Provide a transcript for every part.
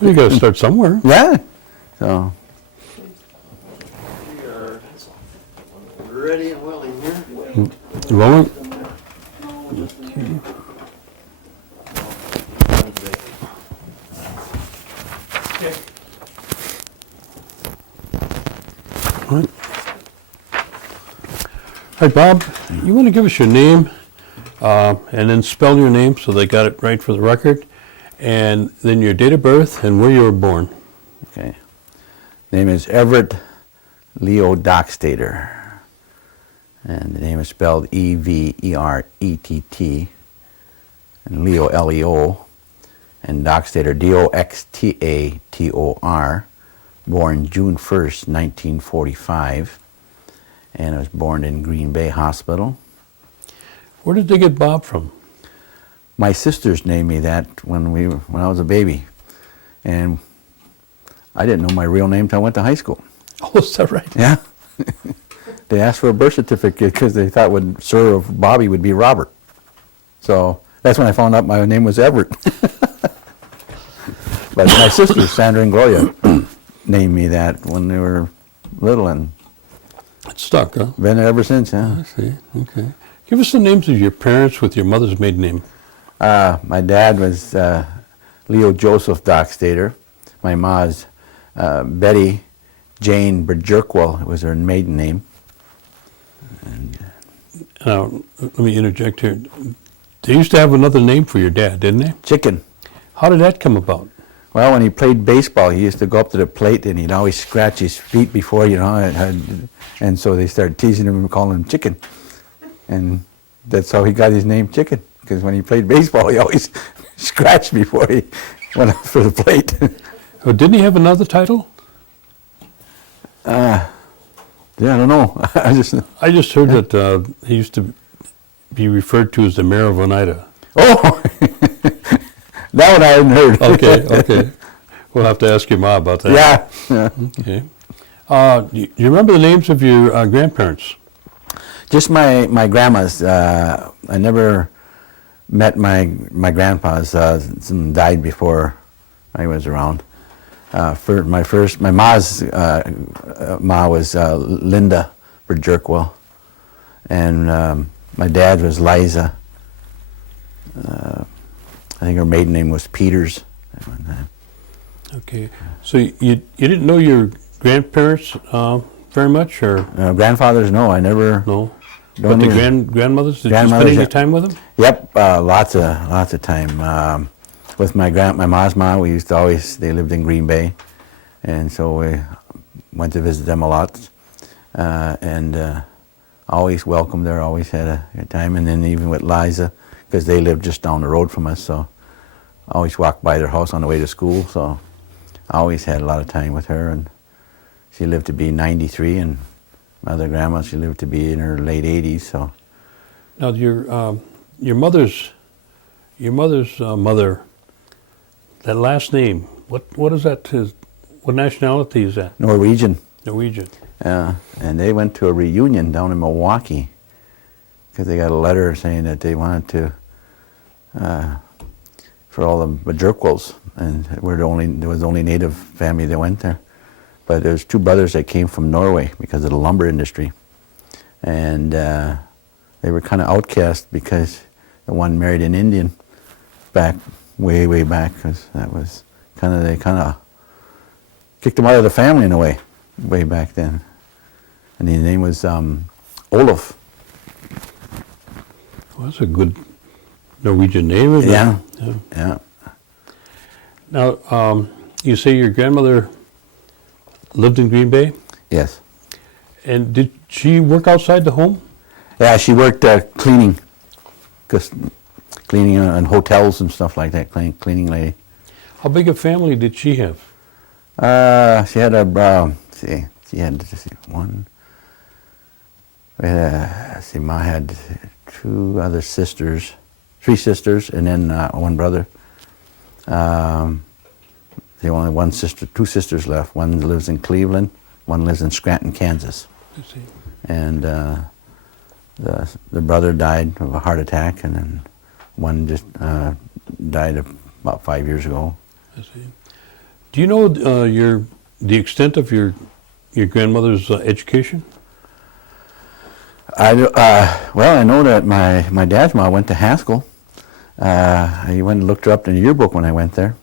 Well, you got to start somewhere. Yeah. So. We are ready and willing here. You rolling? All right. Hi, Bob. You want to give us your name and then spell your name so they got it right for the record, and then your date of birth and where you were born. Okay. Name is Everette Leo Doxtator. And the name is spelled E-V-E-R-E-T-T. And Leo, L-E-O. And Doxtator, D-O-X-T-A-T-O-R. Born June 1st, 1945. And I was born in Green Bay Hospital. Where did they get Bob from? My sisters named me that when I was a baby. And I didn't know my real name until I went to high school. Oh, is that right? Yeah. They asked for a birth certificate because they thought Sir of Bobby would be Robert. So that's when I found out my name was Everett. But my sisters, Sandra and Gloria, named me that when they were little, and It's stuck, huh? been there ever since. Yeah. I see. Okay. Give us the names of your parents with your mother's maiden name. My dad was Leo Joseph Doxtator. My ma's Betty Jane Berjerkwell was her maiden name. And, Now, let me interject here. They used to have another name for your dad, didn't they? Chicken. How did that come about? Well, when he played baseball, he used to go up to the plate and he'd always scratch his feet before, and so they started teasing him and calling him Chicken. And that's how he got his name Chicken, because when he played baseball, he always scratched before he went up for the plate. Oh, didn't he have another title? Yeah, I don't know. I just heard that he used to be referred to as the mayor of Oneida. Oh, that one I hadn't heard. Okay. We'll have to ask your mom about that. Yeah. Okay. Do you remember the names of your grandparents? Just my grandma's. I never met my grandpa's. Some died before I was around. My ma's ma was Linda Berjerkwell, and my dad was Liza. I think her maiden name was Peters. Okay. So you didn't know your grandparents very much, or Grandfathers, no, I never. no? But the grandmothers, did you spend Grandmothers, any yeah. time with them? Yep, lots of time. With my ma's ma, we used to always. They lived in Green Bay, and so we went to visit them a lot, and always welcomed her. Always had a good time. And then even with Liza, because they lived just down the road from us, so I always walked by their house on the way to school. So I always had a lot of time with her, and she lived to be 93, and my other grandma, she lived to be in her late 80s. So Now, your mother's mother, that last name, what is that? What nationality is that? Norwegian. Norwegian. And they went to a reunion down in Milwaukee because they got a letter saying that they wanted to, for all the Berjerkwells, and there was the only native family that went there. But there's two brothers that came from Norway because of the lumber industry, and they were kind of outcast because the one married an Indian back way back, because that was they kind of kicked him out of the family in a way back then, and his name was Olaf. Well, that's a good Norwegian name, isn't Yeah. it? Yeah. Now, you say your grandmother lived in Green Bay, Yes. and did she work outside the home? Yeah, she worked cleaning, cleaning in hotels and stuff like that. Cleaning lady. How big a family did she have? She had she had one. Ma had three sisters, and then one brother. They only two sisters left. One lives in Cleveland, one lives in Scranton, Kansas. I see. And the brother died of a heart attack, and then one just died about 5 years ago. I see. Do you know the extent of your grandmother's education? Well, I know that my dad's mom went to Haskell. I went and looked her up in the yearbook when I went there.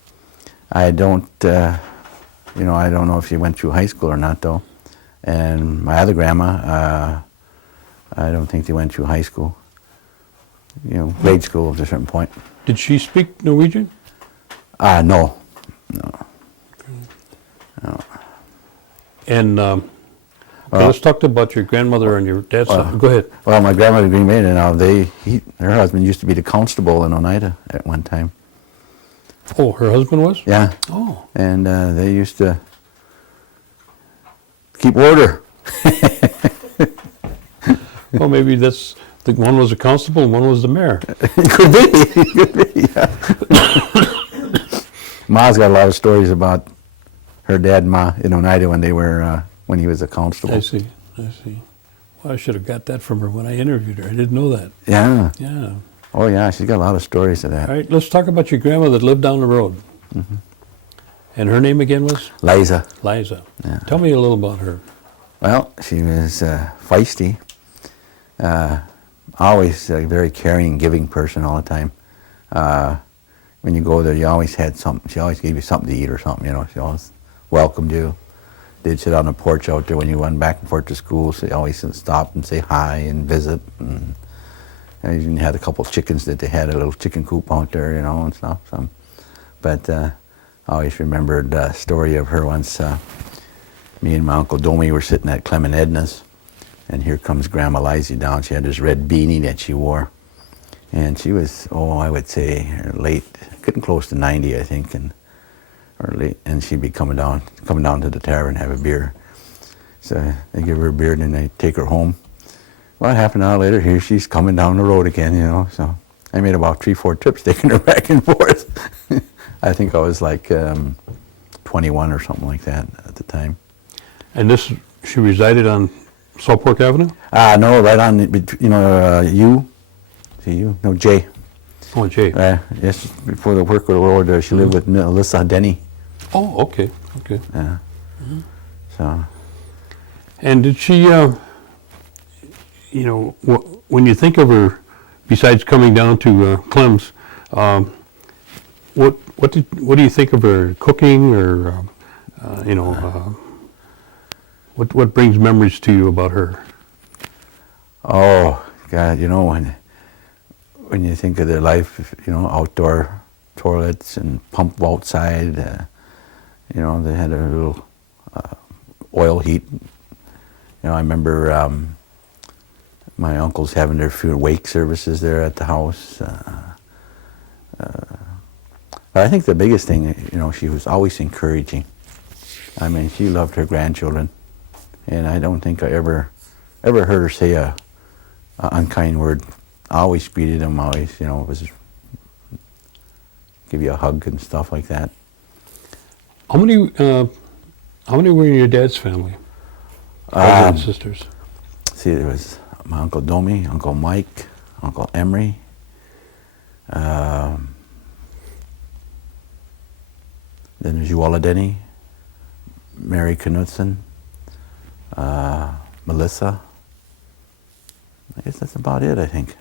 I don't know if she went through high school or not, though. And my other grandma, I don't think they went through high school. Grade school at a certain point. Did she speak Norwegian? No. And let's talk about your grandmother and your dad's side. Go ahead. Well, my grandmother Green Bay, her husband used to be the constable in Oneida at one time. Oh, her husband was? Yeah. Oh. And they used to keep order. Well, maybe one was a constable and one was the mayor. Could be, yeah. Ma's got a lot of stories about her dad and Ma in Oneida when he was a constable. I see. Well, I should have got that from her when I interviewed her. I didn't know that. Yeah. Yeah. Oh, yeah, she's got a lot of stories of that. All right, let's talk about your grandma that lived down the road. Mm-hmm. And her name again was? Liza. Liza. Yeah. Tell me a little about her. Well, she was feisty. Always a very caring, giving person all the time. When you go there, you always had something. She always gave you something to eat or something, She always welcomed you. They'd sit on the porch out there when you went back and forth to school, so they always stop and say hi and visit. And I even had a couple of chickens that they had a little chicken coop out there, and stuff. But I always remembered the story of her once. Me and my Uncle Domi were sitting at Clem and Edna's, and here comes Grandma Lizy down. She had this red beanie that she wore, and she was, I would say, late, getting close to 90, I think, and she'd be coming down to the tavern and have a beer. So they give her a beer, and then they take her home. Well, half an hour later, here she's coming down the road again, So I made about 3-4 trips taking her back and forth. I think I was like 21 or something like that at the time. And she resided on Saltport Avenue? No, right on, J. Oh, J. Yes, before the work of the road, she lived with Melissa Denny. Oh, okay. Yeah. Mm-hmm. So. And did she, when you think of her, besides coming down to Clem's, what do you think of her cooking, or what brings memories to you about her? Oh God, when you think of their life, outdoor toilets and pump outside, they had a little oil heat. I remember my uncles having their few wake services there at the house. But I think the biggest thing, she was always encouraging. I mean, she loved her grandchildren, and I don't think I ever heard her say a unkind word. I always greeted them, was give you a hug and stuff like that. How many were in your dad's family? Brothers and sisters. See, there was my Uncle Domi, Uncle Mike, Uncle Emery. Then there's Uwala Denny, Mary Knudsen, Melissa. I guess that's about it, I think.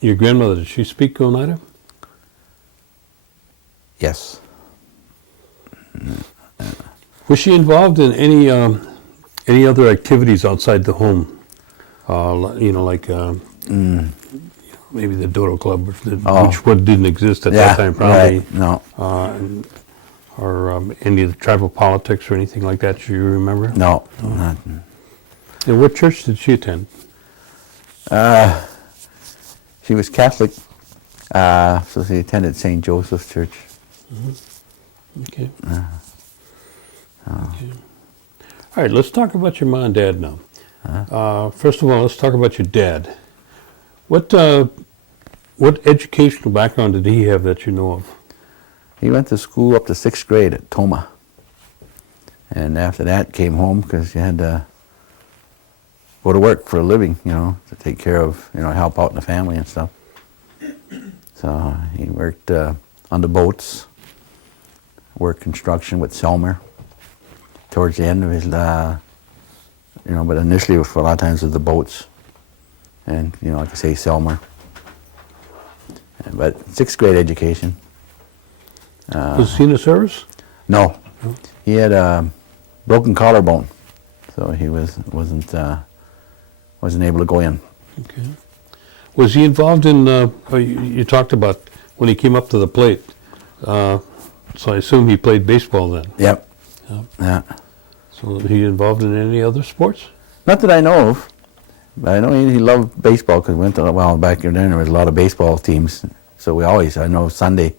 Your grandmother, did she speak Oneida? Yes. Was she involved in any other activities outside the home? Maybe the Dodo Club, which didn't exist at that time, probably. Right. No. Or any of the tribal politics or anything like that, do you remember? No. Not. And what church did she attend? She was Catholic, so she attended St. Joseph's Church. Mm-hmm. Okay. Okay. All right, let's talk about your mom and dad now. First of all, let's talk about your dad. What educational background did he have that you know of? He went to school up to 6th grade at Toma. And after that came home because you had to go to work for a living, to take care of, help out in the family and stuff. So he worked on the boats, worked construction with Selmer towards the end of his, but initially for a lot of times with the boats. And, like I say, Selmer. But 6th grade education. Was he in the service? No. He had a broken collarbone, so he wasn't able to go in. Okay. Was he involved in, you talked about when he came up to the plate, so I assume he played baseball then. Yep. Yep. Yeah. So he involved in any other sports? Not that I know of, but I know he loved baseball because we went to, back there was a lot of baseball teams. So I know Sunday,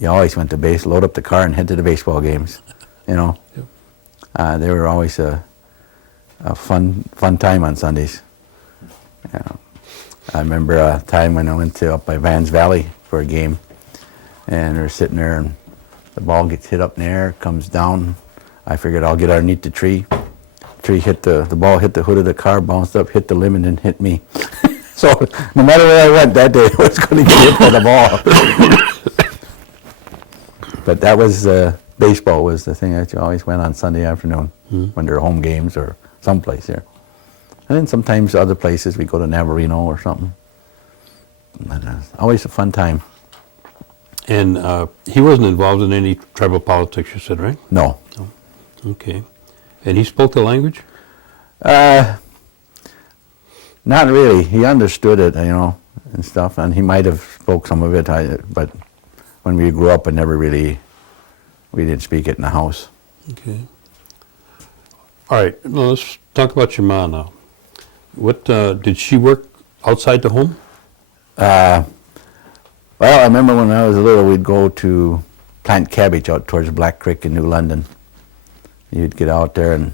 you always went to load up the car and head to the baseball games, Yep. They were always a fun time on Sundays. Yeah. I remember a time when I went up by Vans Valley for a game, and we were sitting there, and the ball gets hit up in the air, comes down. I figured I'll get underneath the tree. The ball hit the hood of the car, bounced up, hit the limb, and then hit me. So no matter where I went that day, I was going to get hit by the ball. But that was baseball was the thing that you always went on Sunday afternoon when there were home games or someplace there. And then sometimes other places, we go to Navarino or something. But always a fun time. And he wasn't involved in any tribal politics, you said, right? No. Okay. And he spoke the language? Not really. He understood it, and stuff, and he might have spoke some of it, but when we grew up, we didn't speak it in the house. Okay. All right, now let's talk about your mom now. What, did she work outside the home? Well, I remember when I was little, we'd go to plant cabbage out towards Black Creek in New London. You'd get out there and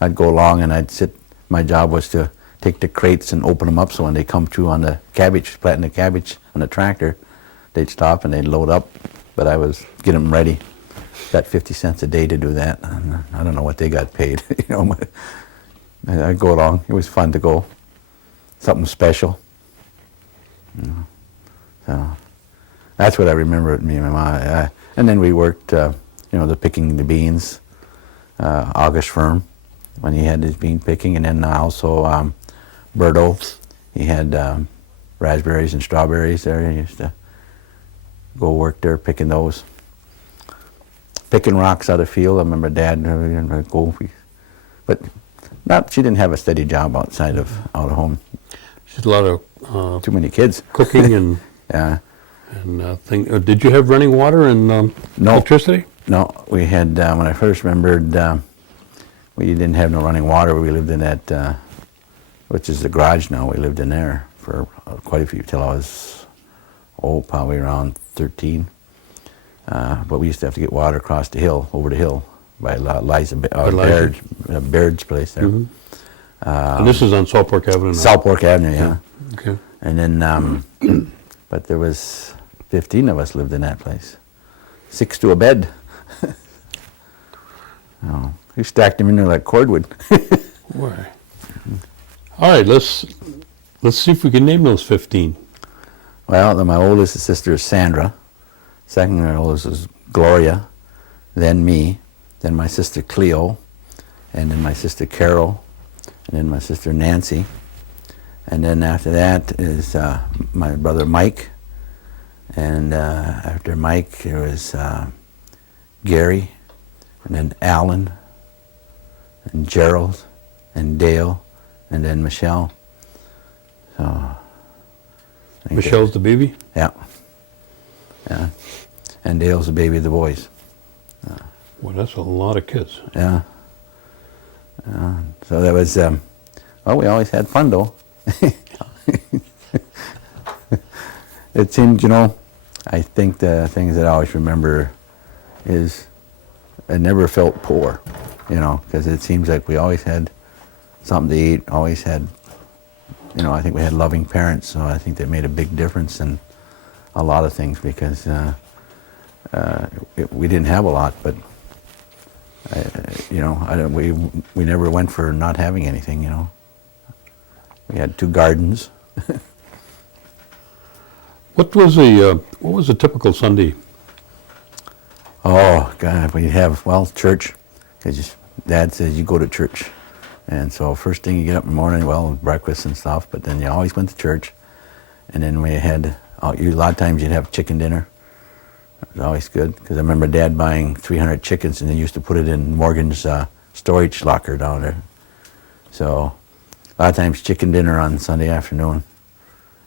I'd go along and I'd sit. My job was to take the crates and open them up so when they come through on the cabbage, planting the cabbage on the tractor, they'd stop and they'd load up, but I was getting them ready. Got 50 cents a day to do that. And I don't know what they got paid, but I'd go along. It was fun to go. Something special. So that's what I remember with me and my mom. And then we worked, the picking the beans, August Firm, when he had his bean picking, and then also Berto. He had raspberries and strawberries there. He used to go work there picking those. Picking rocks out of the field. I remember Dad would go, but she didn't have a steady job outside of home. She's a lot of Too many kids. cooking and Yeah. and did you have running water and No. electricity? No, we had, when I first remembered, we didn't have no running water. We lived in that, which is the garage now. We lived in there for quite a few, till I was, probably around 13. But we used to have to get water across the hill, over the hill, by Baird's place there. Mm-hmm. And this is on Salt Fork Avenue now? South Fork Avenue, yeah. Okay. And then, but there was 15 of us lived in that place. 6 to a bed. We stacked them in there like cordwood. Boy. All right, let's see if we can name those 15. Well, my oldest sister is Sandra. Second oldest is Gloria. Then me. Then my sister Cleo. And then my sister Carol. And then my sister Nancy. And then after that is my brother Mike. And after Mike, there was Gary. And then Alan. And Gerald. And Dale. And then Michelle. So, Michelle's the baby? yeah. Yeah. And Dale's the baby of the boys. Well, that's a lot of kids. Yeah. So that was, we always had fun though. It seemed, I think the things that I always remember is I never felt poor, because it seems like we always had something to eat, always had, I think we had loving parents, so I think that made a big difference in a lot of things because we didn't have a lot, but we never went for not having anything, We had 2 gardens. What was a typical Sunday Oh, God, we have, well, church. 'Cause Dad says you go to church. And so first thing you get up in the morning, well, breakfast and stuff, but then you always went to church. And then we had, a lot of times you'd have chicken dinner. It was always good, because I remember Dad buying 300 chickens, and they used to put it in Morgan's storage locker down there. So a lot of times chicken dinner on Sunday afternoon.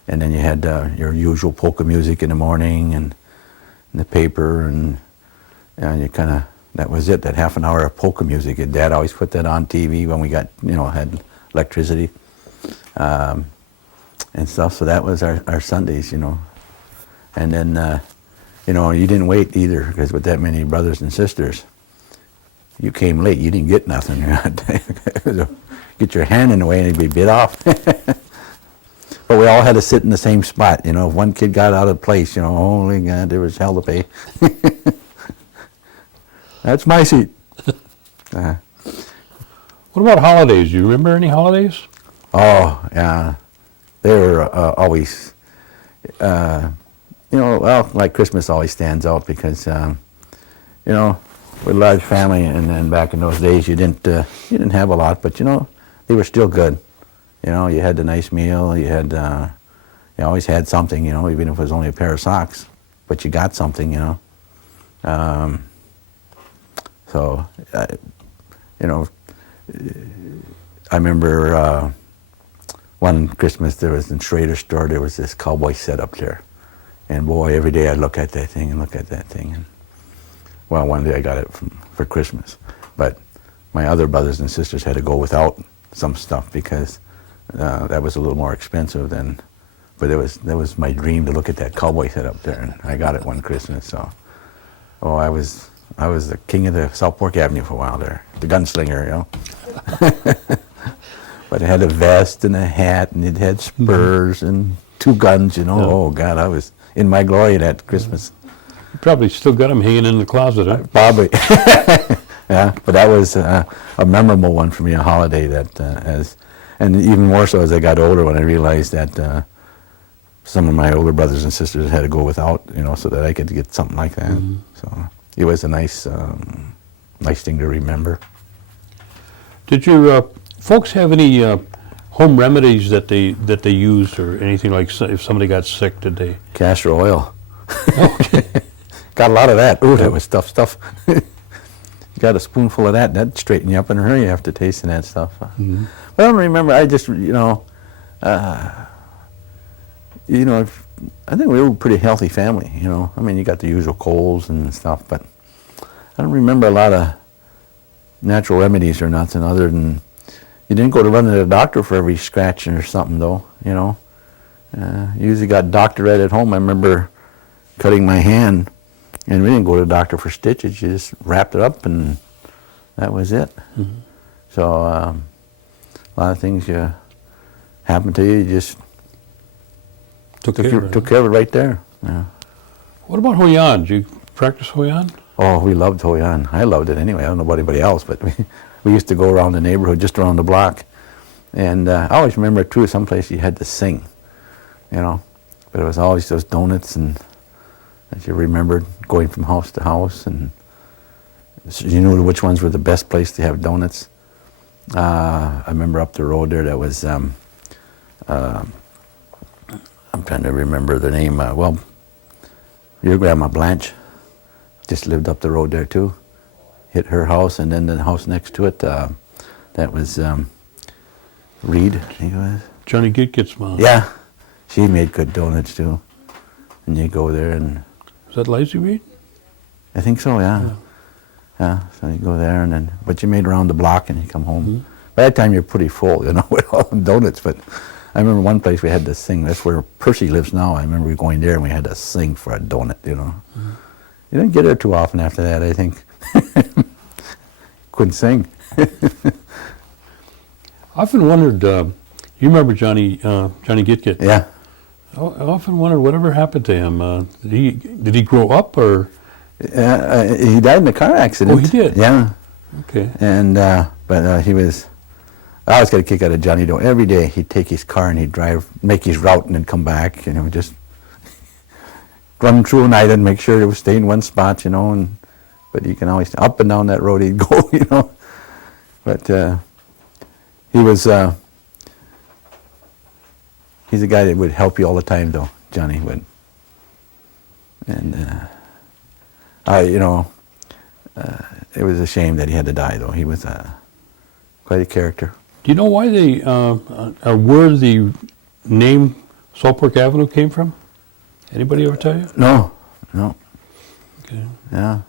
And then you had your usual polka music in the morning, and the paper, and you kind of, that was it, that half an hour of polka music. And Dad always put that on TV when we got, had electricity and stuff. So that was our Sundays, And then, you didn't wait either, because with that many brothers and sisters, you came late, you didn't get nothing. Get your hand in the way and it'd be bit off. But we all had to sit in the same spot. If one kid got out of place, holy God, there was hell to pay. That's my seat. What about holidays? Do you remember any holidays? Oh, yeah. They were always, well, like Christmas always stands out because, with a large family, and then back in those days you didn't have a lot, but they were still good. You had the nice meal, you always had something, even if it was only a pair of socks, but you got something, So, I remember one Christmas there was in Schrader's store, there was this cowboy set up there. And boy, every day I'd look at that thing and look at that thing. And, well, one day I got it for Christmas. But my other brothers and sisters had to go without some stuff because that was a little more expensive than, but that was my dream to look at that cowboy set up there. And I got it one Christmas, so, I was the king of the South Fork Avenue for a while there, the gunslinger, But it had a vest and a hat, and it had spurs and 2 guns, Yeah. Oh, God, I was in my glory that Christmas. You probably still got them hanging in the closet, huh? Probably. Yeah, but that was a memorable one for me, a holiday that, and even more so as I got older when I realized that some of my older brothers and sisters had to go without, so that I could get something like that. Mm-hmm. So it was a nice thing to remember. Did your folks have any home remedies that they used, or anything, like if somebody got sick, did they? Castor oil. Okay. Got a lot of that. Ooh, that was tough stuff. You got a spoonful of that'd straighten you up in a hurry after tasting that stuff. Mm-hmm. But I don't remember. I just, I think we were a pretty healthy family. I mean, you got the usual colds and stuff, but I don't remember a lot of natural remedies or nothing other than you didn't go to run to the doctor for every scratch or something, though. You usually got Doctorette at home. I remember cutting my hand, and we didn't go to the doctor for stitches. You just wrapped it up, and that was it. Mm-hmm. So a lot of things happen to you, you just took care of it right there. Yeah. What about Hoyan? Did you practice Hoyan? Oh, we loved Hoyan. I loved it anyway. I don't know about anybody else, but we used to go around the neighborhood, just around the block. And I always remember, too, someplace you had to sing, But it was always those donuts, and as you remembered, going from house to house. And so you knew which ones were the best place to have donuts. I remember up the road there, that was, I'm trying to remember the name. Your grandma Blanche just lived up the road there too. Hit her house, and then the house next to it, that was Reed, I think it was. Johnny Gitget's mom. Yeah, she made good donuts too. And you go there and... Was that Lazy Reed? I think so, yeah. So you go there, and then, but you made around the block and you come home. Mm-hmm. By that time you're pretty full, with all the donuts, but I remember one place we had to sing. That's where Percy lives now. I remember we going there and we had to sing for a donut, Mm-hmm. You didn't get there too often after that, I think. Couldn't sing. I often wondered, you remember Johnny Gitget? Yeah. I often wondered whatever happened to him. Did he grow up, or? He died in a car accident. Oh, he did? Yeah. Okay. And, but he was, I always got a kick out of Johnny, though. Every day he'd take his car and he'd drive, make his route and then come back, just run through an island, make sure it would stay in one spot, and but you can always, up and down that road he'd go, you know. But he was, he's a guy that would help you all the time, though, Johnny would. And, you know, it was a shame that he had to die, though. He was quite a character. Do you know why they, where the name Saltport Avenue came from? Anybody ever tell you? No, no. Okay. Yeah.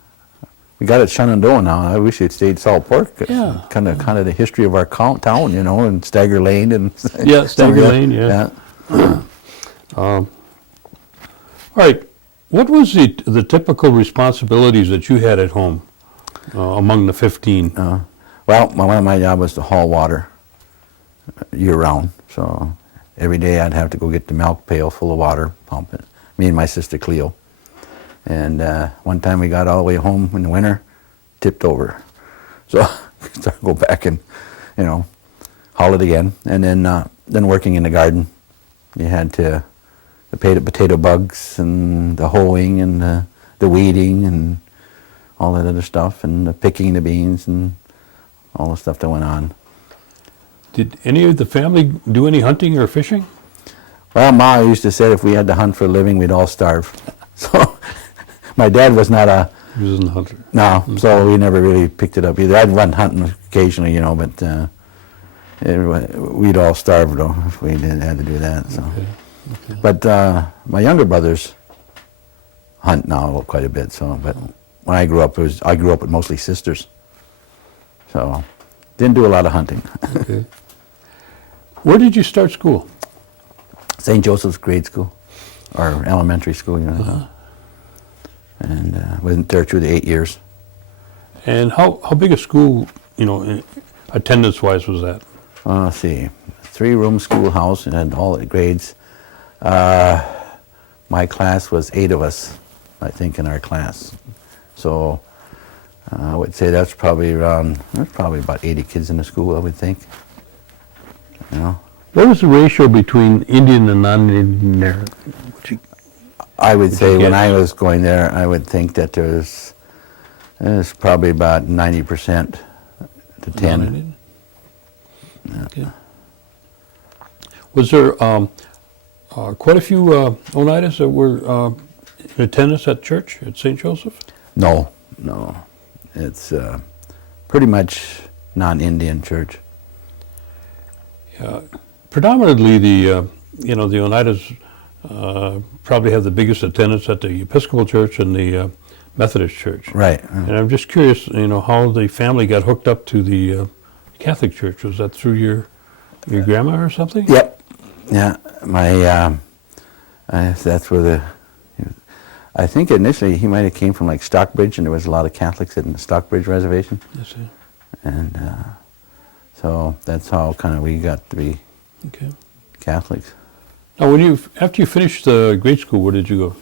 We got it Shenandoah now. I wish it stayed Salt Pork. Yeah. Kind of the history of our town, you know, and Stagger Lane and Yeah, Stagger Lane, yeah. All right. What was the typical responsibilities that you had at home among the 15? Well, one of my job was to haul water year round. So every day I'd have to go get the milk pail full of water, pump it. Me and my sister Cleo. And one time we got all the way home in the winter, tipped over. So I go back and, you know, haul it again. And then working in the garden, you had to pay the potato bugs and the hoeing and the weeding and all that other stuff and the picking the beans and all the stuff that went on. Did any of the family do any hunting or fishing? Well, Ma used to say if we had to hunt for a living, we'd all starve. So my dad was not a... He wasn't a hunter. No, so we never really picked it up either. I'd run hunting occasionally, you know, but we'd all starve, though, if we had to do that. So. Okay. But my younger brothers hunt now quite a bit. So, but when I grew up, I grew up with mostly sisters. So didn't do a lot of hunting. Okay. Where did you start school? St. Joseph's grade school, or elementary school, you know. And went there through the 8 years. And how big a school, you know, attendance-wise was that? Let's see, 3-room schoolhouse and had all the grades. My class was 8 of us, I think, in our class. So I would say there's probably about 80 kids in the school, I would think. You know. What was the ratio between Indian and non-Indian there? I would say you when get? I was going there, I would think that there's probably about 90% to 10. Non-Indian? Okay. Was there quite a few Oneidas that were in attendance at church at St. Joseph? No. It's pretty much non-Indian church. Predominantly, the Oneidas probably have the biggest attendance at the Episcopal Church and the Methodist Church. Right. And I'm just curious, you know, how the family got hooked up to the Catholic Church. Was that through your grandma or something? Yep. Yeah. My that's where I think initially he might have came from like Stockbridge, and there was a lot of Catholics in the Stockbridge reservation. Yes, sir. And so that's how kind of we got to be Catholics. Now, after you finished grade school, where did you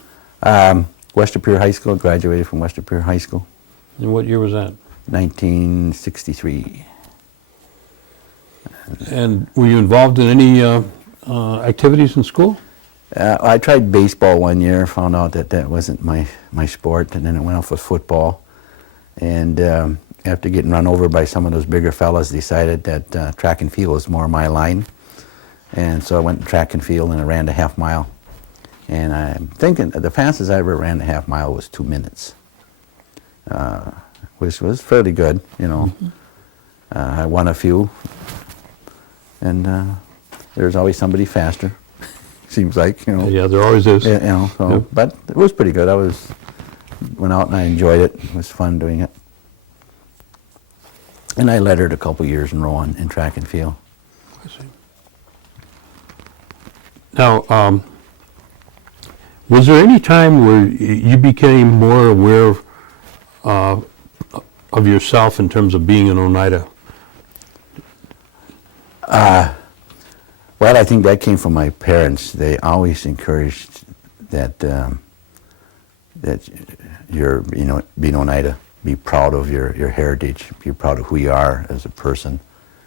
go? West Superior High School. Graduated from West Superior High School. And what year was that? 1963. And were you involved in any activities in school? I tried baseball one year, found out that wasn't my sport, and then I went off with football. And after getting run over by some of those bigger fellas, decided that track and field was more my line. And so I went to track and field, and I ran the half mile. And I'm thinking the fastest I ever ran the half mile was 2 minutes, which was fairly good, you know. Mm-hmm. I won a few, and there's always somebody faster. Seems like, you know. Yeah, there always is. You know, so, yep. But it was pretty good. Went out and I enjoyed it. It was fun doing it. And I lettered a couple years in a row in track and field. I see. Now, was there any time where you became more aware of yourself in terms of being an Oneida? Well, I think that came from my parents. They always encouraged that you're, being Oneida, be proud of your heritage, be proud of who you are as a person,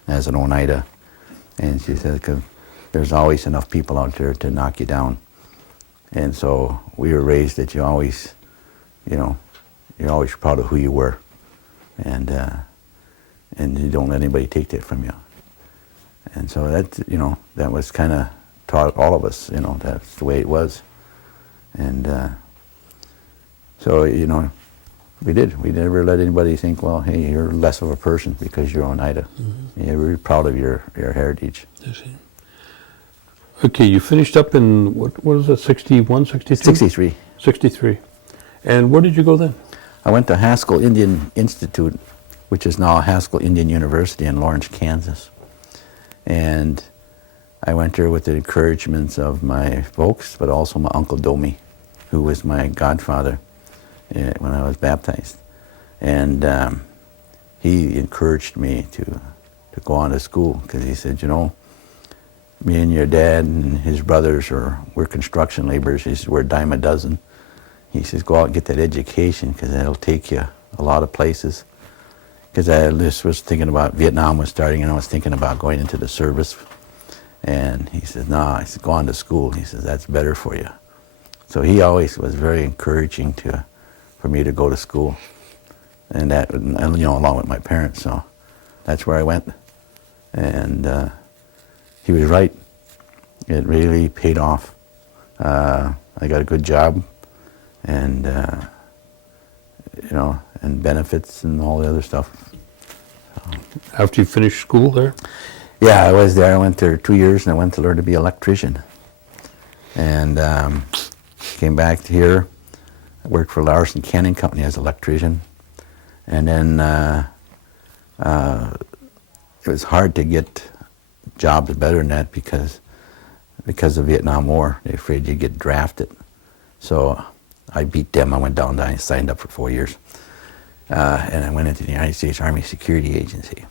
as an Oneida. And she said, 'cause there's always enough people out there to knock you down. And so we were raised that you always, you're always proud of who you were, and you don't let anybody take that from you. And so that, you know, that was kind of taught all of us, you know, that's the way it was. And so, you know, we never let anybody think, well, hey, you're less of a person because you're Oneida. Mm-hmm. You're really proud of your heritage. I see. Okay, you finished up in, what was it, 61, 62? 63. 63. And where did you go then? I went to Haskell Indian Institute, which is now Haskell Indian University in Lawrence, Kansas. And I went there with the encouragements of my folks, but also my Uncle Domi, who was my godfather when I was baptized. And he encouraged me to go on to school, because he said, you know, me and your dad and his brothers we're construction laborers. He says, we're a dime a dozen. He says, go out and get that education, because that'll take you a lot of places. Because I just was thinking about, Vietnam was starting, and I was thinking about going into the service. And he says, no, I said, go on to school. He says, that's better for you. So he always was very encouraging for me to go to school. And that, you know, along with my parents. So that's where I went. And he was right. It really paid off. I got a good job, and you know, and benefits and all the other stuff. After you finished school there? Yeah, I was there. I went there 2 years, and I went to learn to be an electrician. And came back here. I worked for Larson Canning Company as an electrician. And then it was hard to get jobs better than that because of the Vietnam War. They're afraid you'd get drafted. So I beat them. I went down there and signed up for 4 years. And I went into the United States Army Security Agency.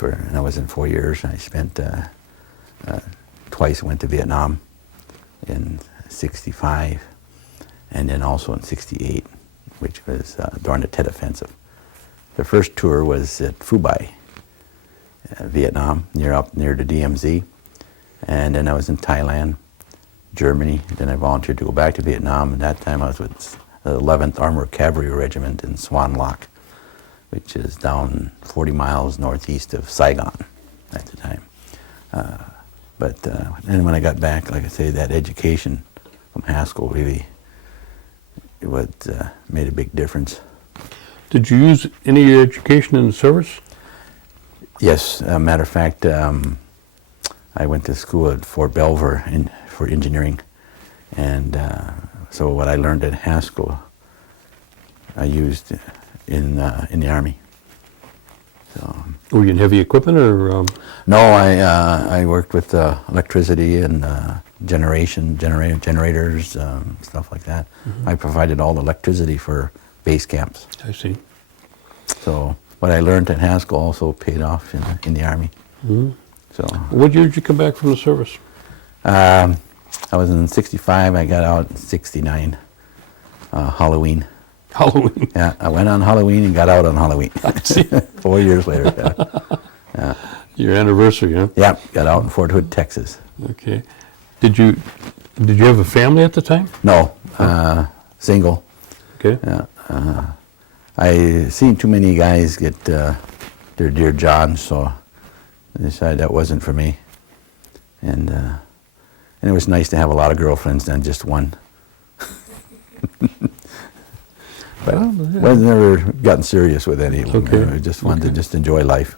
And I was in 4 years. I spent twice, went to Vietnam in 65, and then also in 68, which was during the Tet Offensive. The first tour was at Phu Bai, Vietnam, near the DMZ. And then I was in Thailand, Germany. Then I volunteered to go back to Vietnam, and that time I was with the 11th Armored Cavalry Regiment in Swan Lock, which is down 40 miles northeast of Saigon at the time. But then when I got back, like I say, that education from Haskell really made a big difference. Did you use any of your education in the service? Yes, matter of fact, I went to school at Fort Belvoir for engineering, and so what I learned at Haskell, I used in the Army. So, were you in heavy equipment, or? No, I worked with electricity and generators, stuff like that. Mm-hmm. I provided all the electricity for base camps. I see. So what I learned at Haskell also paid off in the Army. Mm-hmm. So. What year did you come back from the service? I was in 65. I got out in 69. Halloween. Halloween. Yeah, I went on Halloween and got out on Halloween. 4 years later. Yeah. Yeah. Your anniversary, huh? Yeah, got out in Fort Hood, Texas. Okay. Did you have a family at the time? No, single. Okay. Yeah. I seen too many guys get their Dear John, so I decided that wasn't for me. And it was nice to have a lot of girlfriends than just one. But I've never gotten serious with any of them. Okay. I just wanted to just enjoy life.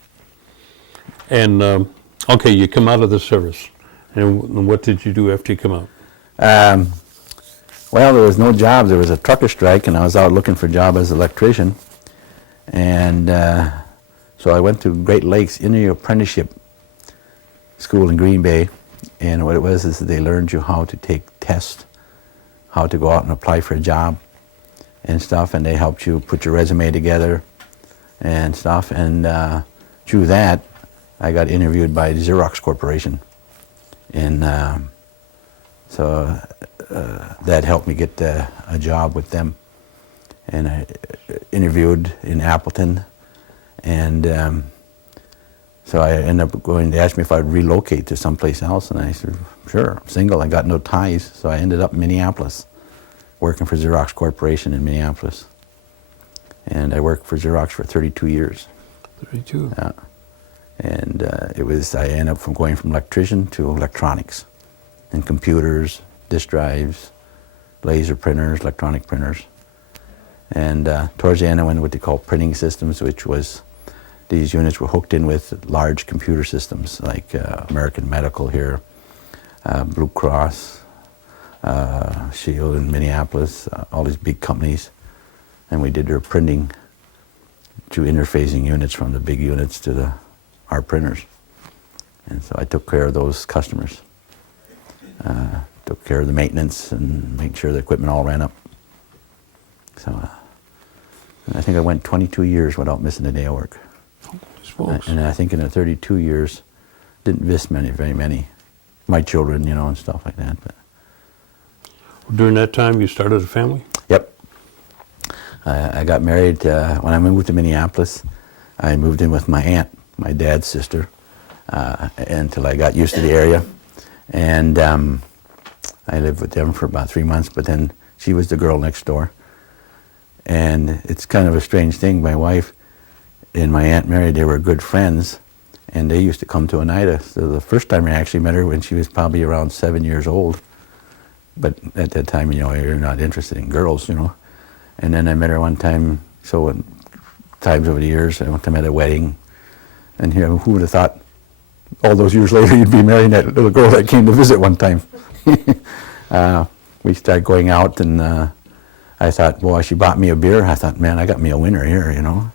And, okay, you come out of the service. And what did you do after you come out? Well, there was no jobs. There was a trucker strike, and I was out looking for a job as an electrician. And so I went to Great Lakes Indian Apprenticeship School in Green Bay. And what it was is they learned you how to take tests, how to go out and apply for a job and stuff, and they helped you put your resume together and stuff. And through that, I got interviewed by the Xerox Corporation. And so that helped me get a job with them. And I interviewed in Appleton. And so I ended up going, they asked me if I'd relocate to someplace else. And I said, sure, I'm single, I got no ties. So I ended up in Minneapolis, working for Xerox Corporation in Minneapolis. and I worked for Xerox for 32 years. 32. Yeah. And I ended up going from electrician to electronics, and computers, disk drives, laser printers, electronic printers. And towards the end, I went to what they call printing systems, which was these units were hooked in with large computer systems like American Medical here, Blue Cross, Shield in Minneapolis, all these big companies. And we did their printing through interfacing units from the big units to our printers. And so I took care of those customers. Took care of the maintenance and made sure the equipment all ran up. So I think I went 22 years without missing a day of work. And I think in the 32 years, didn't miss very many. My children, and stuff like that. But During that time, you started a family? Yep. I got married when I moved to Minneapolis. I moved in with my aunt, my dad's sister, until I got used to the area. And I lived with them for about 3 months, but then she was the girl next door. And it's kind of a strange thing. My wife and my aunt married, they were good friends, and they used to come to Oneida. So the first time I actually met her when she was probably around 7 years old. But at that time, you're not interested in girls, And then I met her one time, times over the years, I went to met at a wedding. And who would have thought all those years later you'd be marrying that little girl that came to visit one time. We started going out, and I thought, boy, she bought me a beer. I thought, man, I got me a winner here,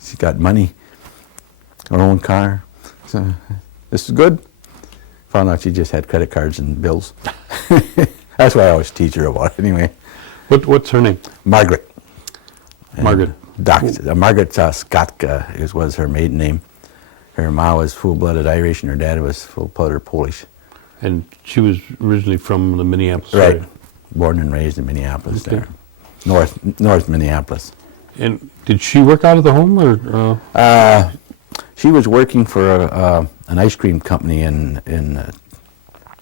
She got money, her own car. So this is good. Found out she just had credit cards and bills. That's what I always teach her about anyway. What's her name? Margaret. Margaret. Margaret Skotka was her maiden name. Her ma was full-blooded Irish, and her dad was full-blooded Polish. And she was originally from the Minneapolis Right. area? Born and raised in Minneapolis Okay. there. North Minneapolis. And did she work out of the home, or? She was working for an ice cream company in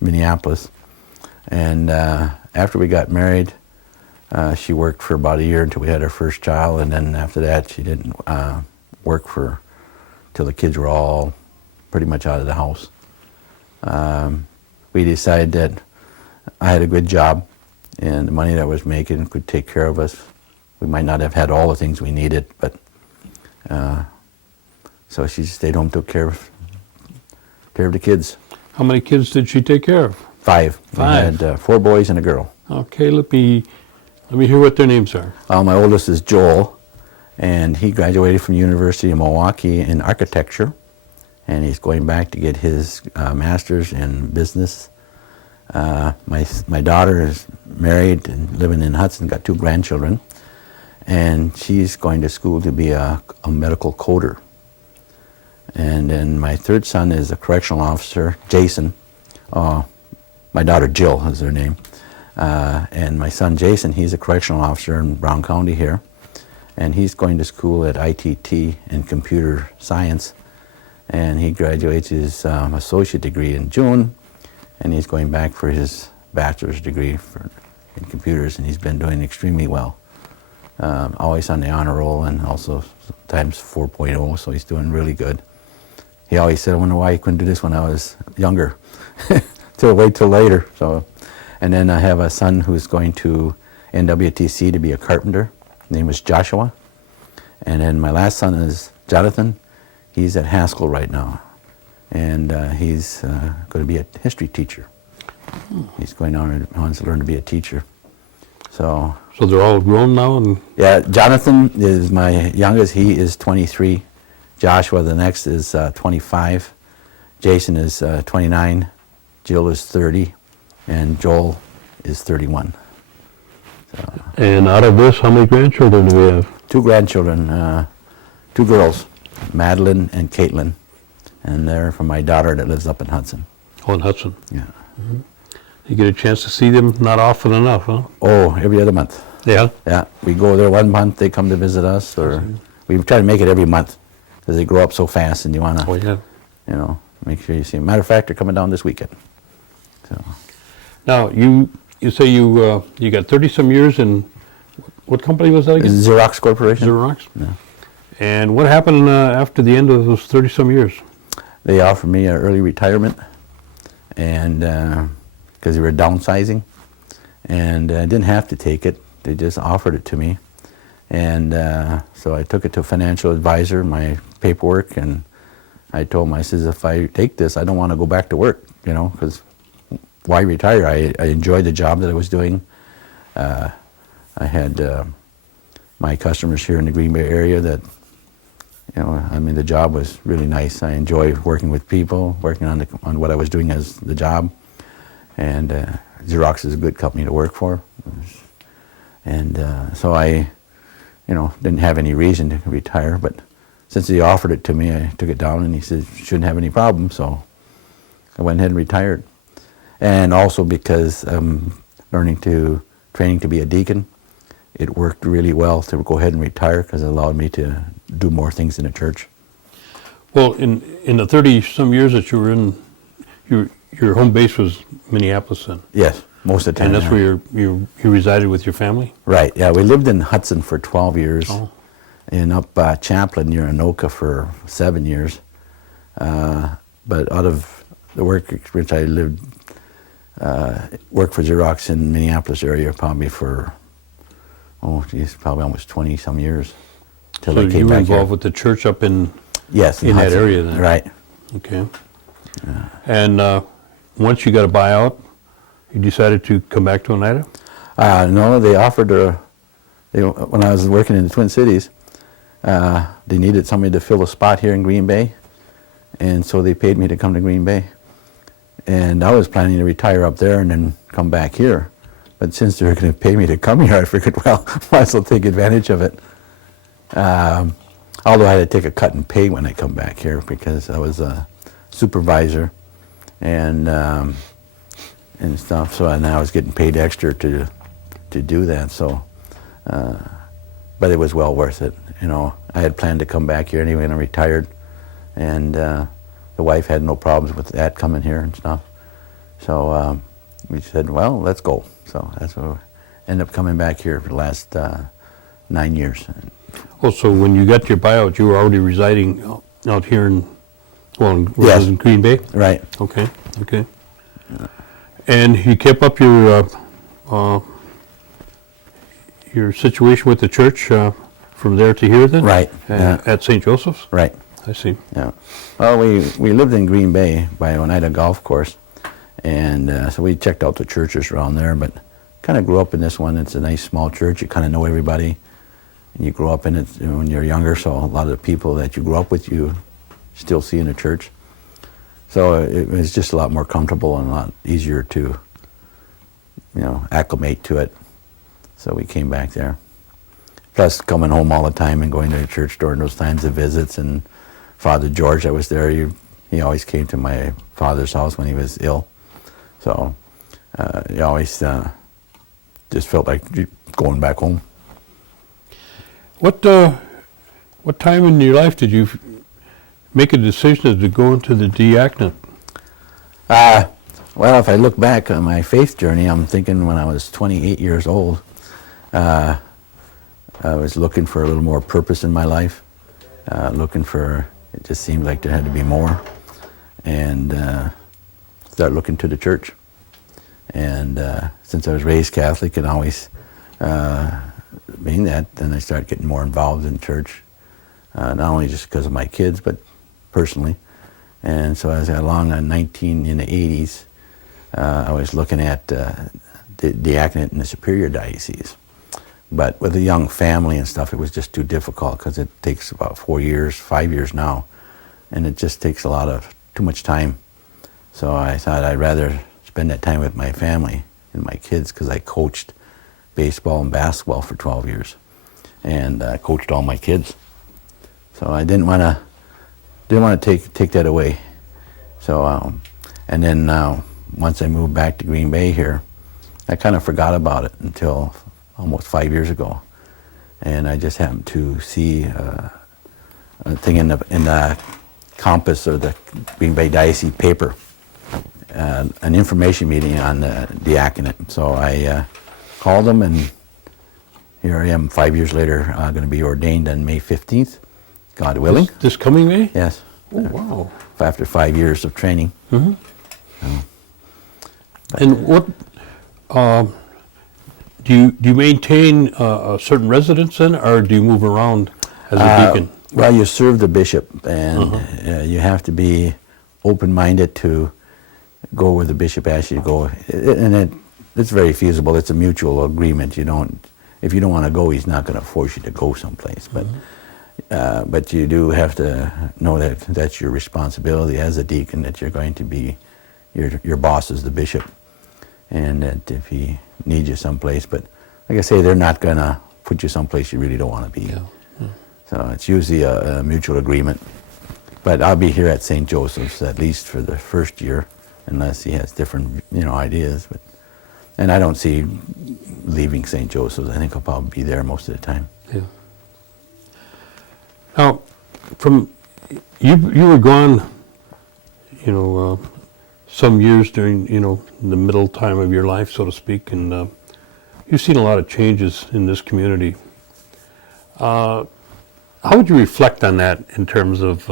Minneapolis. And after we got married, she worked for about a year until we had our first child. And then after that, she didn't work till the kids were all pretty much out of the house. We decided that I had a good job, and the money that I was making could take care of us. We might not have had all the things we needed, but so she stayed home, took care of the kids. How many kids did she take care of? 5. Five. We had 4 boys and a girl. Okay, let me hear what their names are. My oldest is Joel, and he graduated from the University of Milwaukee in architecture, and he's going back to get his master's in business. My daughter is married and living in Hudson, got 2 grandchildren, and she's going to school to be a medical coder. And then my third son is a correctional officer, Jason. My daughter Jill is her name. And my son Jason, he's a correctional officer in Brown County here. And he's going to school at ITT in computer science. And he graduates his associate degree in June. And he's going back for his bachelor's degree in computers. And he's been doing extremely well. Always on the honor roll, and also times 4.0, so he's doing really good. He always said, I wonder why he couldn't do this when I was younger. Wait till later. So, and then I have a son who's going to NWTC to be a carpenter. His name is Joshua. And then my last son is Jonathan. He's at Haskell right now. And he's going to be a history teacher. He's going on, wants to learn to be a teacher. So they're all grown now? Yeah, Jonathan is my youngest. He is 23. Joshua, the next, is 25. Jason is 29. Jill is 30. And Joel is 31. So, And out of this, how many grandchildren do we have? 2 grandchildren, 2 girls, Madeline and Caitlin. And they're from my daughter that lives up in Hudson. Oh, in Hudson. Yeah. Mm-hmm. You get a chance to see them not often enough, huh? Oh, every other month. Yeah? Yeah, we go there 1 month, they come to visit us, or we try to make it every month, because they grow up so fast, and you want Oh, to, yeah. make sure you see them. Matter of fact, they're coming down this weekend. So Now, you say you got 30-some years in, What company was that again? Xerox Corporation. Xerox? Yeah. And what happened after the end of those 30-some years? They offered me an early retirement, and because they were downsizing, and I didn't have to take it. They just offered it to me, and so I took it to a financial advisor, my paperwork, and I told him, I says, if I take this, I don't want to go back to work, you know, because why retire? I enjoyed the job that I was doing. I had my customers here in the Green Bay area that, you know, I mean, the job was really nice. I enjoy working with people, working on what I was doing as the job. And Xerox is a good company to work for. And so I, you know, didn't have any reason to retire, but since he offered it to me, I took it down, and he said, shouldn't have any problem, so I went ahead and retired. And also because I'm training to be a deacon, it worked really well to go ahead and retire because it allowed me to do more things in the church. Well, in the 30-some years that you were in, your home base was Minneapolis then? Yes, most of the time. And that's where you resided with your family? Right, yeah. We lived in Hudson for 12 years, Oh. and up Champlin near Anoka for 7 years. But out of the work experience, I worked for Xerox in Minneapolis area probably for, probably almost 20-some years. Till So I came you were back involved here. with the church up in Yes, in that Hudson. area then? Right. Okay. And once you got a buyout, you decided to come back to Oneida? No, they offered when I was working in the Twin Cities, they needed somebody to fill a spot here in Green Bay, and so they paid me to come to Green Bay. And I was planning to retire up there and then come back here. But since they were going to pay me to come here, I figured, well, might as well take advantage of it. Although I had to take a cut in pay when I come back here because I was a supervisor and stuff. So I was getting paid extra to do that. So, but it was well worth it. You know, I had planned to come back here anyway when I retired, and the wife had no problems with that coming here and stuff. So we said, well, let's go. So that's what we ended up coming back here for the last 9 years. Oh, so when you got your buyout, you were already residing out here in Yes. in Green Bay? Right. Okay, okay. And you kept up your situation with the church from there to here then? Right, yeah. At St. Joseph's? Right. I see. Yeah. Well, we lived in Green Bay by Oneida Golf Course, and so we checked out the churches around there, but kind of grew up in this one. It's a nice small church. You kind of know everybody, and you grow up in it when you're younger, so a lot of the people that you grew up with, you still see in the church. So it was just a lot more comfortable and a lot easier to, acclimate to it. So we came back there. Plus coming home all the time and going to the church during those times of visits, and Father George that was there, he always came to my father's house when he was ill. So he always just felt like going back home. What time in your life did you make a decision to go into the diaconate? Well, if I look back on my faith journey, I'm thinking when I was 28 years old, I was looking for a little more purpose in my life, it just seemed like there had to be more, and started looking to the church. And since I was raised Catholic and always being that, then I started getting more involved in church, not only just because of my kids, but personally. And so as I got along in the 80s, I was looking at the diaconate in the Superior Diocese. But with a young family and stuff, it was just too difficult because it takes about 5 years now, and it just takes too much time. So I thought I'd rather spend that time with my family and my kids, because I coached baseball and basketball for 12 years, and coached all my kids. So I didn't want to take that away. So and then once I moved back to Green Bay here, I kind of forgot about it until almost 5 years ago, and I just happened to see a thing in the Compass or the Green Bay Diocese paper, an information meeting on the diaconate. So I called them, and here I am 5 years later, going to be ordained on May 15th, God willing. This coming May? Yes. Oh, wow. After 5 years of training. And what, do you maintain a certain residence then, or do you move around as a deacon? Well, you serve the bishop, and you have to be open-minded to go where the bishop asks you to go. It's very feasible. It's a mutual agreement. If you don't want to go, he's not going to force you to go someplace. But you do have to know that that's your responsibility as a deacon, that you're going to be, your boss is the bishop, and that if he needs you someplace, but like I say, they're not going to put you someplace you really don't want to be. Yeah. So it's usually a mutual agreement. But I'll be here at St. Joseph's at least for the first year, unless he has different, ideas. And I don't see leaving St. Joseph's. I think I'll probably be there most of the time. Yeah. Now, you were gone, some years during, the middle time of your life, so to speak, and you've seen a lot of changes in this community. How would you reflect on that in terms of,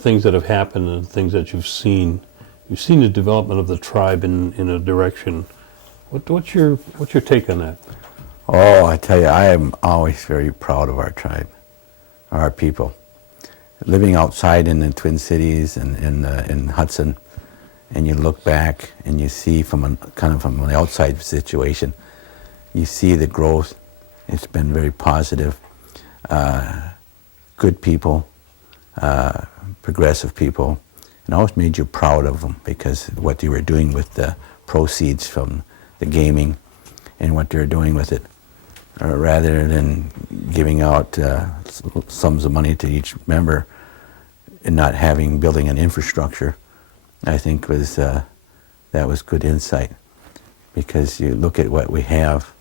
things that have happened and things that you've seen? You've seen the development of the tribe in a direction. What's your take on that? Oh, I tell you, I am always very proud of our tribe, our people. Living outside in the Twin Cities and in Hudson, and you look back and you see from an outside situation, you see the growth. It's been very positive. Good people, progressive people, and always made you proud of them because what they were doing with the proceeds from the gaming and what they're doing with it, rather than giving out sums of money to each member and not building an infrastructure. I think that was good insight, because you look at what we have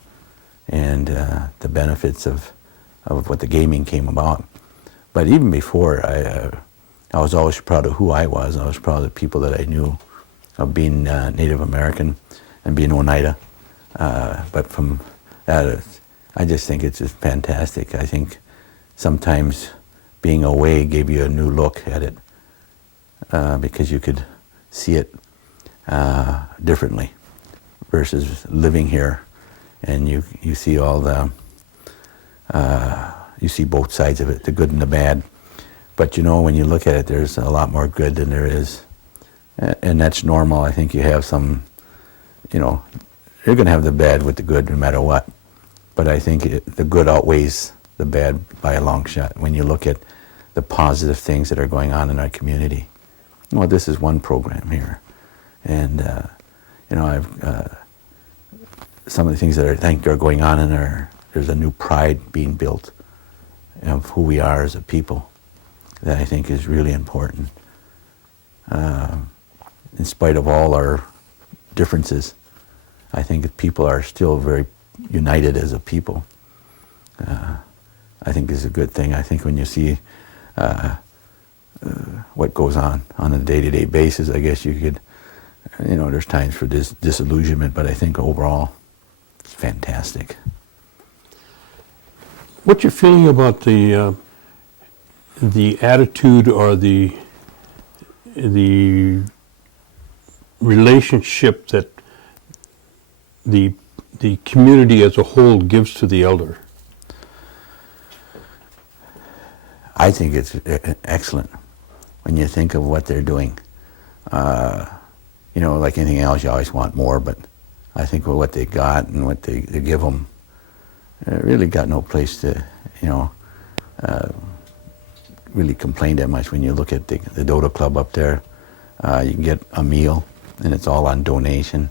and the benefits of what the gaming came about. But even before, I was always proud of who I was. I was proud of the people that I knew, of being Native American and being Oneida. But from that, I just think it's just fantastic. I think sometimes being away gave you a new look at it, because you could see it differently versus living here, and you see all the you see both sides of it, the good and the bad. But when you look at it, there's a lot more good than there is, and that's normal. I think you have some, you're going to have the bad with the good no matter what. But I think the good outweighs the bad by a long shot when you look at the positive things that are going on in our community. Well, this is one program here, and I've some of the things that I think are going on in there. There's a new pride being built of who we are as a people that I think is really important. In spite of all our differences, I think that people are still very united as a people. I think is a good thing. I think when you see what goes on a day-to-day basis, I guess you could, there's times for disillusionment, but I think overall it's fantastic. What's your feeling about the attitude or the relationship that the community as a whole gives to the elder? I think it's excellent when you think of what they're doing. Like anything else, you always want more, but I think with what they got and what they give them, really got no place to, really complain that much. When you look at the Dodo Club up there, you can get a meal, and it's all on donation.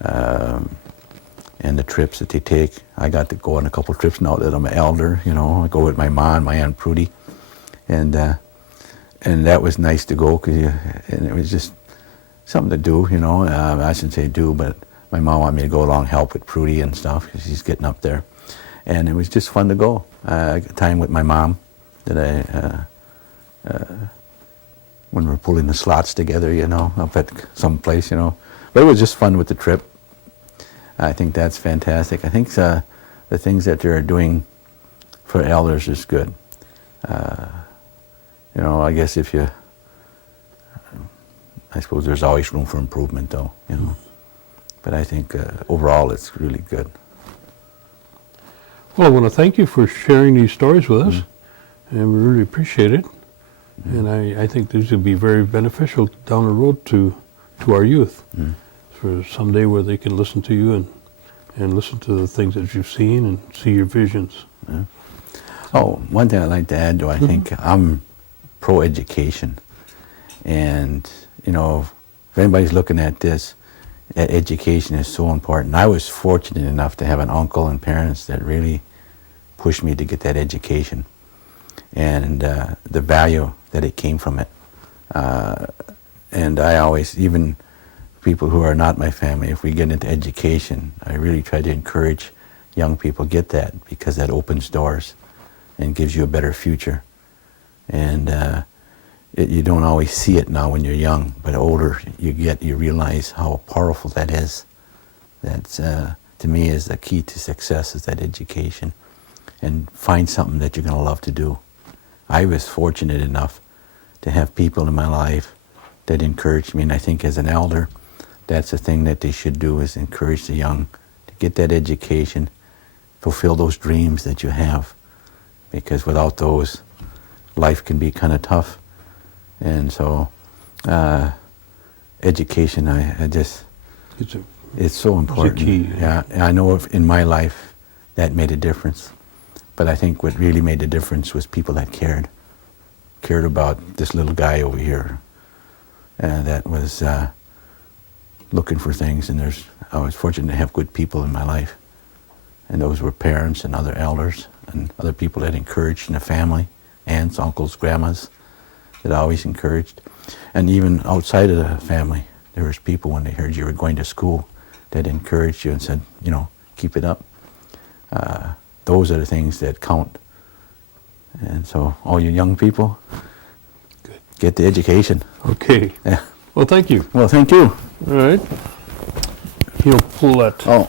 And the trips that they take, I got to go on a couple of trips now that I'm an elder. I go with my mom, my Aunt Prudy, and that was nice to go, and it was just something to do. I shouldn't say do, but my mom wanted me to go along help with Prudy and stuff because she's getting up there, and it was just fun to go. I got time with my mom that when we're pulling the slots together, up at some place, But it was just fun with the trip. I think that's fantastic. I think the things that they're doing for elders is good. You know, I guess I suppose there's always room for improvement, though. You know, but I think overall it's really good. Well, I want to thank you for sharing these stories with us, and we really appreciate it. And I think these will be very beneficial down the road to our youth, for someday where they can listen to you and listen to the things that you've seen and see your visions. Yeah. Oh, one thing I'd like to add, though, I think I'm pro-education. And, you know, if anybody's looking at this, that education is so important. I was fortunate enough to have an uncle and parents that really pushed me to get that education and the value that it came from it. And I always, even people who are not my family, if we get into education, I really try to encourage young people get that, because that opens doors and gives you a better future. And you don't always see it now when you're young, but older you get, you realize how powerful that is. That's, to me, is the key to success, is that education. And find something that you're going to love to do. I was fortunate enough to have people in my life that encouraged me, and I think as an elder, that's the thing that they should do, is encourage the young to get that education, fulfill those dreams that you have, because without those, life can be kind of tough. And so, education, it's so important. It's a key. Yeah, I know in my life that made a difference. But I think what really made the difference was people that cared about this little guy over here that was looking for things. And I was fortunate to have good people in my life. And those were parents and other elders and other people that encouraged in the family, aunts, uncles, grandmas, that always encouraged. And even outside of the family, there was people, when they heard you were going to school, that encouraged you and said, you know, keep it up. Those are the things that count. And so, all you young people, get the education. Okay. Yeah. Well, thank you. Well, thank you. All right. He'll pull that. Oh.